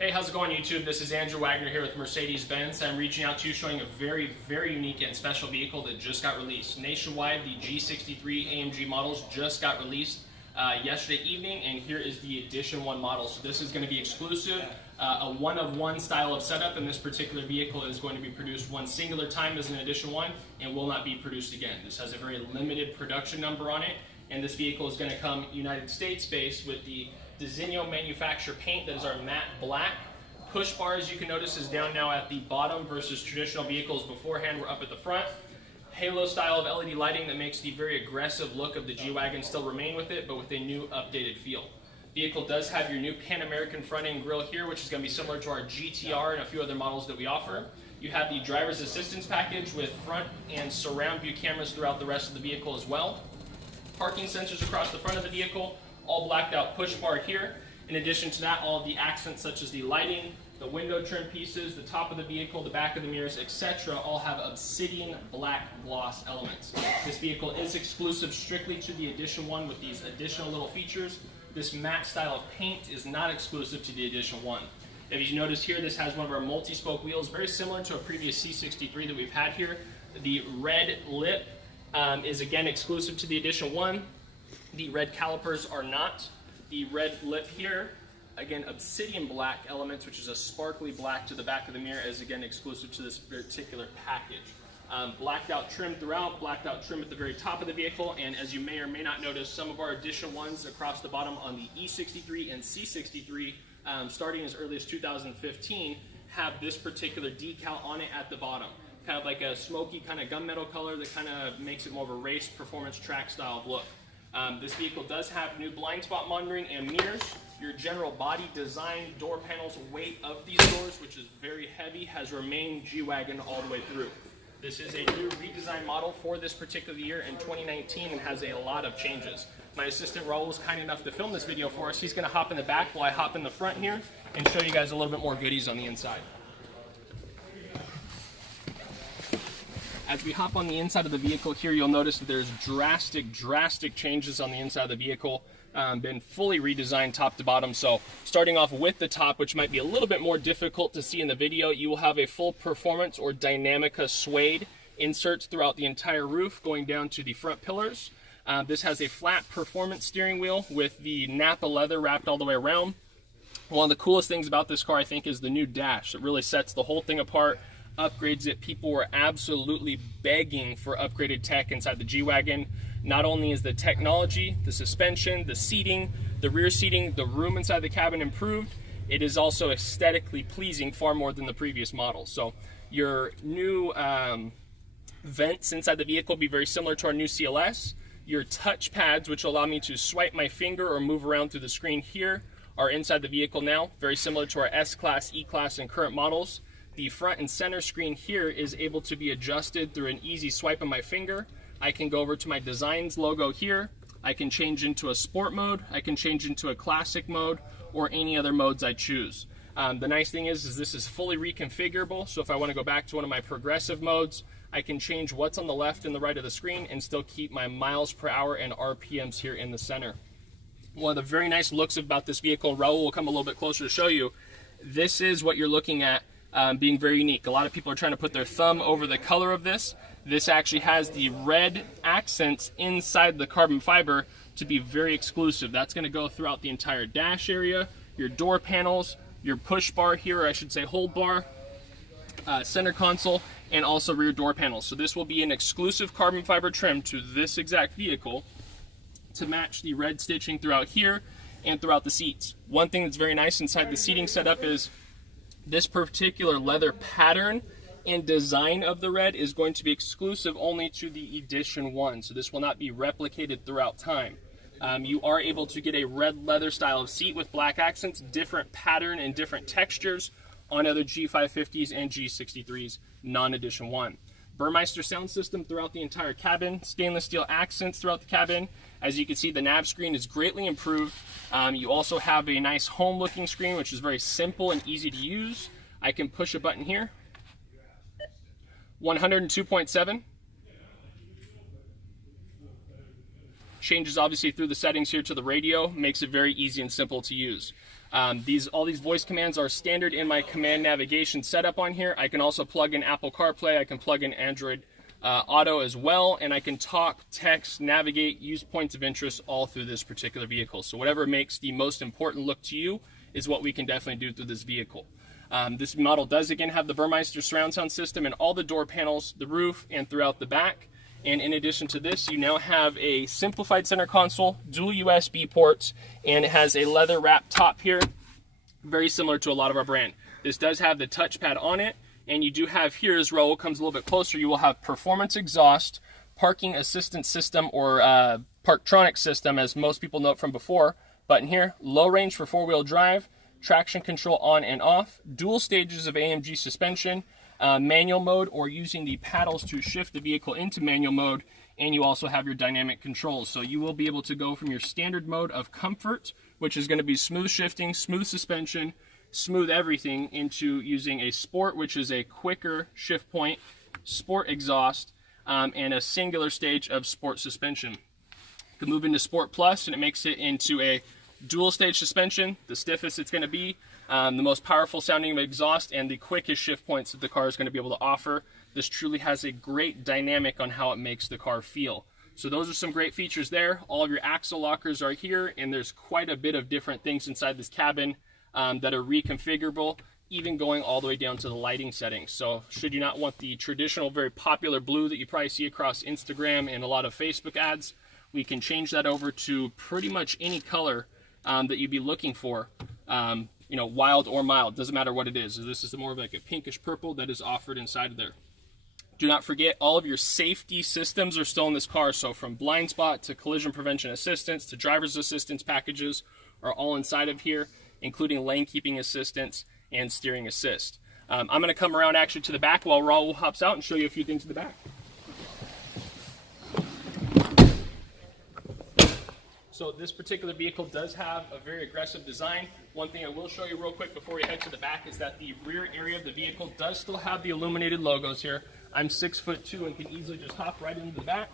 Hey, how's it going, YouTube? This is Andrew Wagner here with Mercedes-Benz. I'm reaching out to you showing a very, very unique and special vehicle that just got released. Nationwide, the G63 AMG models just got released yesterday evening, and here is the Edition 1 model. So this is going to be exclusive, a one-of-one style of setup, and this particular vehicle is going to be produced one singular time as an Edition 1 and will not be produced again. This has a very limited production number on it, and this vehicle is going to come United States based with the Designo manufacturer paint that is our matte black. Push bars, you can notice, is down now at the bottom versus traditional vehicles beforehand were up at the front. Halo style of LED lighting that makes the very aggressive look of the G-Wagon still remain with it, but with a new updated feel. Vehicle does have your new Pan American front end grille here, which is going to be similar to our GTR and a few other models that we offer. You have the driver's assistance package with front and surround view cameras throughout the rest of the vehicle as well. Parking sensors across the front of the vehicle, all blacked out push bar here. In addition to that, all of the accents such as the lighting, the window trim pieces, the top of the vehicle, the back of the mirrors, etc. all have obsidian black gloss elements. This vehicle is exclusive strictly to the Edition 1 with these additional little features. This matte style of paint is not exclusive to the Edition 1. If you notice here, this has one of our multi-spoke wheels, very similar to a previous C63 that we've had here. The red lip is again exclusive to the Edition 1. The red calipers are not. The red lip here, again, obsidian black elements, which is a sparkly black to the back of the mirror, is again exclusive to this particular package. Blacked out trim throughout, blacked out trim at the very top of the vehicle, and as you may or may not notice, some of our Edition 1s across the bottom on the E63 and C63, starting as early as 2015, have this particular decal on it at the bottom. Kind of like a smoky kind of gunmetal color that kind of makes it more of a race performance track style of look. This vehicle does have new blind spot monitoring and mirrors. Your general body design, door panels, weight of these doors, which is very heavy, has remained G-Wagon all the way through. This is a new redesigned model for this particular year in 2019 and has a lot of changes. My assistant Raul was kind enough to film this video for us. He's going to hop in the back while I hop in the front here and show you guys a little bit more goodies on the inside. As we hop on the inside of the vehicle here, you'll notice that there's drastic changes on the inside of the vehicle. Been fully redesigned top to bottom. So starting off with the top, which might be a little bit more difficult to see in the video, you will have a full performance or Dynamica suede inserts throughout the entire roof going down to the front pillars. This has a flat performance steering wheel with the Napa leather wrapped all the way around. One of the coolest things about this car, I think, is the new dash. It really sets the whole thing apart. Upgrades it. People were absolutely begging for upgraded tech inside the G-Wagon. Not only is the technology, the suspension, the seating, the rear seating, the room inside the cabin improved, it is also aesthetically pleasing far more than the previous model. So your new vents inside the vehicle will be very similar to our new CLS. Your touch pads, which allow me to swipe my finger or move around through the screen here, are inside the vehicle now, very similar to our S-Class, E-Class, and current models. The front and center screen here is able to be adjusted through an easy swipe of my finger. I can go over to my Designs logo here. I can change into a sport mode. I can change into a classic mode or any other modes I choose. The nice thing is this is fully reconfigurable. So if I want to go back to one of my progressive modes, I can change what's on the left and the right of the screen and still keep my miles per hour and RPMs here in the center. One of the very nice looks about this vehicle, Raul will come a little bit closer to show you, this is what you're looking at. Being very unique. A lot of people are trying to put their thumb over the color of this. This actually has the red accents inside the carbon fiber to be very exclusive. That's going to go throughout the entire dash area, your door panels, your push bar here, or I should say hold bar, center console, and also rear door panels. So this will be an exclusive carbon fiber trim to this exact vehicle to match the red stitching throughout here and throughout the seats. One thing that's very nice inside the seating setup is this particular leather pattern and design of the red is going to be exclusive only to the Edition 1, so this will not be replicated throughout time. You are able to get a red leather style of seat with black accents, different pattern and different textures on other G550s and G63s, non-Edition 1. Burmeister sound system throughout the entire cabin, stainless steel accents throughout the cabin. As you can see, the nav screen is greatly improved. You also have a nice home looking screen, which is very simple and easy to use. I can push a button here. 102.7. Changes obviously through the settings here to the radio, makes it very easy and simple to use. All these voice commands are standard in my command navigation setup on here. I can also plug in Apple CarPlay. I can plug in Android Auto as well, and I can talk, text, navigate, use points of interest all through this particular vehicle. So whatever makes the most important look to you is what we can definitely do through this vehicle. This model does again have the Burmeister surround sound system in all the door panels, the roof, and throughout the back. And in addition to this, you now have a simplified center console, dual USB ports, and it has a leather wrap top here, very similar to a lot of our brand. This does have the touchpad on it, and you do have here as Raul comes a little bit closer, you will have performance exhaust, parking assistance system, or Parktronic system, as most people know it from before. Button here, low range for four-wheel drive, traction control on and off, dual stages of AMG suspension, manual mode, or using the paddles to shift the vehicle into manual mode, and you also have your dynamic controls. So you will be able to go from your standard mode of comfort, which is going to be smooth shifting, smooth suspension, smooth everything, into using a sport, which is a quicker shift point, sport exhaust, and a singular stage of sport suspension. You can move into Sport Plus, and it makes it into a dual stage suspension, the stiffest it's going to be, the most powerful sounding exhaust, and the quickest shift points that the car is going to be able to offer. This truly has a great dynamic on how it makes the car feel. So those are some great features there. All of your axle lockers are here, and there's quite a bit of different things inside this cabin that are reconfigurable, even going all the way down to the lighting settings. So should you not want the traditional, very popular blue that you probably see across Instagram and a lot of Facebook ads, we can change that over to pretty much any color that you'd be looking for, you know, wild or mild, doesn't matter what it is. This is more of like a pinkish purple that is offered inside of there. Do not forget, all of your safety systems are still in this car. So from blind spot to collision prevention assistance to driver's assistance packages are all inside of here, including lane keeping assistance and steering assist. I'm going to come around actually to the back while Raul hops out and show you a few things in the back. So this particular vehicle does have a very aggressive design. One thing I will show you real quick before we head to the back is that the rear area of the vehicle does still have the illuminated logos here. I'm 6'2" and can easily just hop right into the back.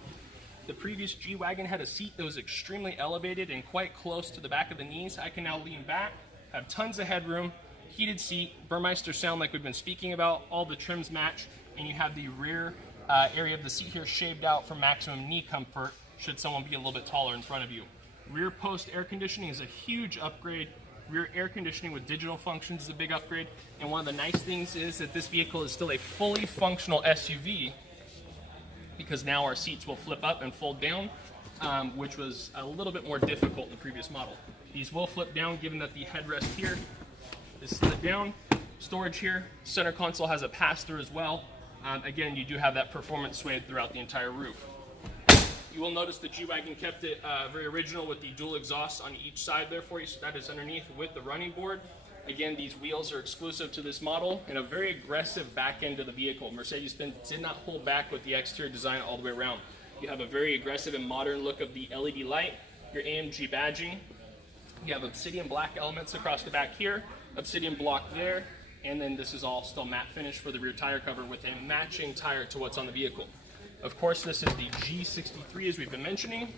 The previous G-Wagon had a seat that was extremely elevated and quite close to the back of the knees. I can now lean back, have tons of headroom, heated seat, Burmeister sound like we've been speaking about, all the trims match, and you have the rear area of the seat here shaved out for maximum knee comfort should someone be a little bit taller in front of you. Rear post air conditioning is a huge upgrade. Rear air conditioning with digital functions is a big upgrade. And one of the nice things is that this vehicle is still a fully functional SUV, because now our seats will flip up and fold down, which was a little bit more difficult in the previous model. These will flip down given that the headrest here is slid down. Storage here. Center console has a pass-through as well. Again, you do have that performance suede throughout the entire roof. You will notice the G-Wagon kept it very original with the dual exhaust on each side there for you, so that is underneath with the running board. Again, these wheels are exclusive to this model, and a very aggressive back end of the vehicle. Mercedes-Benz did not hold back with the exterior design all the way around. You have a very aggressive and modern look of the LED light, your AMG badging. You have obsidian black elements across the back here, obsidian block there, and then this is all still matte finish for the rear tire cover with a matching tire to what's on the vehicle. Of course, this is the G63 as we've been mentioning.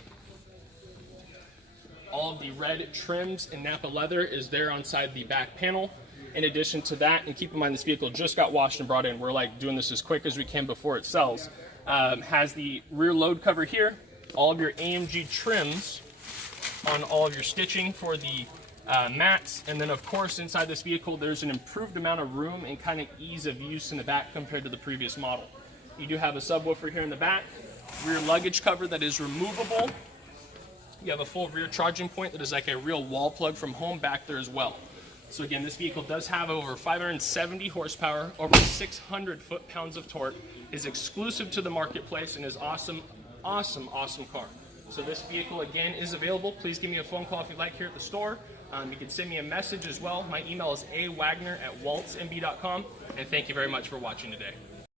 All of the red trims and Napa leather is there on side the back panel. In addition to that, and keep in mind this vehicle just got washed and brought in, we're like doing this as quick as we can before it sells. Has the rear load cover here, all of your AMG trims on all of your stitching for the mats, and then of course inside this vehicle there's an improved amount of room and kind of ease of use in the back compared to the previous model. You do have a subwoofer here in the back, rear luggage cover that is removable. You have a full rear charging point that is like a real wall plug from home back there as well. So again, this vehicle does have over 570 horsepower, over 600 foot-pounds of torque, is exclusive to the marketplace, and is awesome, awesome, awesome car. So this vehicle again is available. Please give me a phone call if you'd like here at the store. You can send me a message as well. My email is awagner@waltzmb.com, and thank you very much for watching today.